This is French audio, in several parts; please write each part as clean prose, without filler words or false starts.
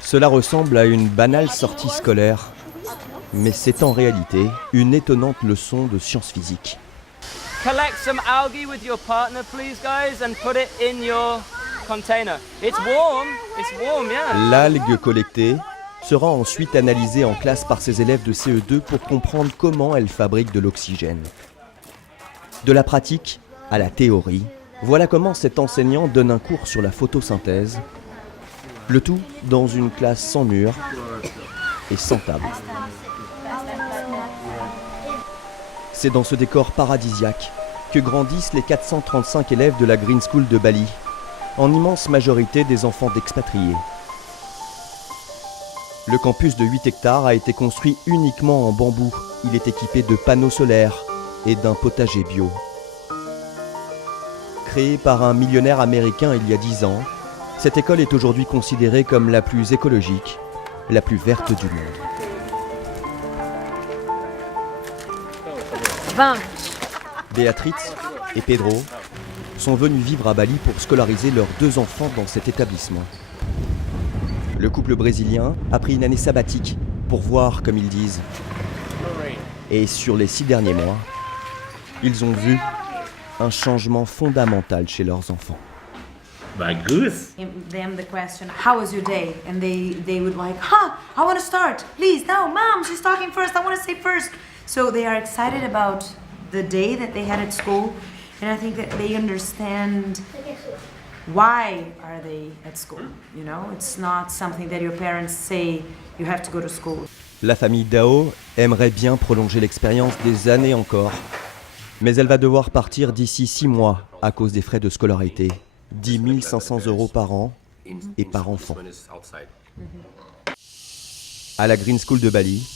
Cela ressemble à une banale sortie scolaire, mais c'est en réalité une étonnante leçon de sciences physiques. Collect some algae with your partner, please, guys, and put it in your container. It's warm, yeah. L'algue collectée sera ensuite analysée en classe par ses élèves de CE2 pour comprendre comment elle fabrique de l'oxygène. De la pratique à la théorie, voilà comment cet enseignant donne un cours sur la photosynthèse, le tout dans une classe sans mur et sans table. C'est dans ce décor paradisiaque que grandissent les 435 élèves de la Green School de Bali, en immense majorité des enfants d'expatriés. Le campus de 8 hectares a été construit uniquement en bambou. Il est équipé de panneaux solaires et d'un potager bio. Créée par un millionnaire américain il y a 10 ans, cette école est aujourd'hui considérée comme la plus écologique, la plus verte du monde. 20. Béatrice et Pedro sont venus vivre à Bali pour scolariser leurs 2 enfants dans cet établissement. Le couple brésilien a pris une année sabbatique pour voir, comme ils disent. Et sur les 6 derniers mois, ils ont vu un changement fondamental chez leurs enfants. By goose. Them the question, how was your day? And they would like, I want to start. Please, no, mom, she's talking first. I want to say first. So they are excited about the day that they had at school. And I think that they understand why are they at school. You know, it's not something that your parents say you have to go to school. La famille Dao aimerait bien prolonger l'expérience des années encore. Mais elle va devoir partir d'ici 6 mois à cause des frais de scolarité. 10 500 € par an et par enfant. À la Green School de Bali,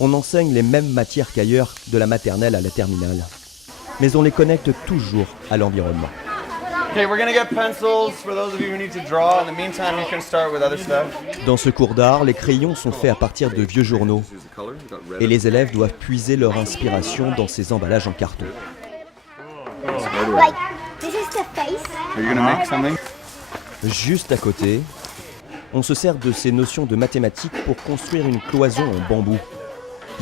on enseigne les mêmes matières qu'ailleurs, de la maternelle à la terminale. Mais on les connecte toujours à l'environnement. Dans ce cours d'art, les crayons sont faits à partir de vieux journaux. Et les élèves doivent puiser leur inspiration dans ces emballages en carton. Juste à côté, on se sert de ces notions de mathématiques pour construire une cloison en bambou.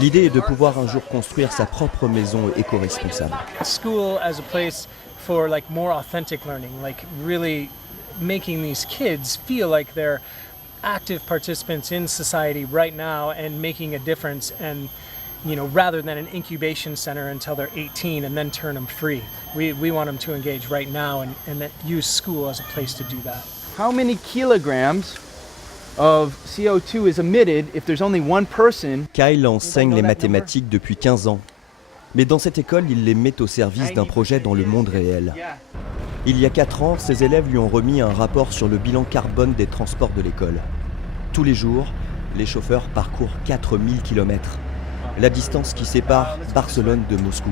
L'idée est de pouvoir un jour construire sa propre maison éco-responsable. School as a place for like more authentic learning, like really making these kids feel like they're active participants in society right now and making a difference, and you know, rather than an incubation center until they're 18 and then turn them free. We want them to engage right now and use school as a place to do that. How many kilograms of CO2 is emitted if there's only one person? Kyle enseigne les mathématiques depuis 15 ans. Mais dans cette école, il les met au service d'un projet dans le monde réel. Il y a 4 ans, ses élèves lui ont remis un rapport sur le bilan carbone des transports de l'école. Tous les jours, les chauffeurs parcourent 4000 km, la distance qui sépare Barcelone de Moscou.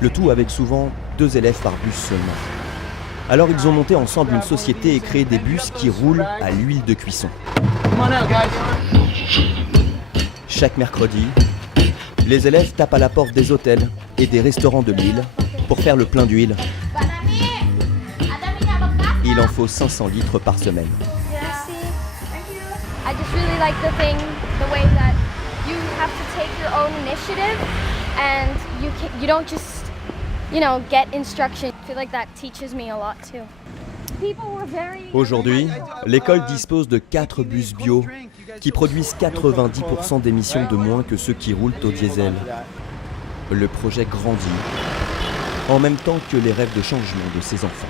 Le tout avec souvent 2 élèves par bus seulement. Alors ils ont monté ensemble une société et créé des bus qui roulent à l'huile de cuisson. Chaque mercredi, les élèves tapent à la porte des hôtels et des restaurants de l'île pour faire le plein d'huile. Il en faut 500 litres par semaine. I just really like the way that you have to take your own initiative and you don't just, you know, get instruction. I feel like that teaches me a lot too. Aujourd'hui, l'école dispose de 4 bus bio qui produisent 90% d'émissions de moins que ceux qui roulent au diesel. Le projet grandit en même temps que les rêves de changement de ses enfants.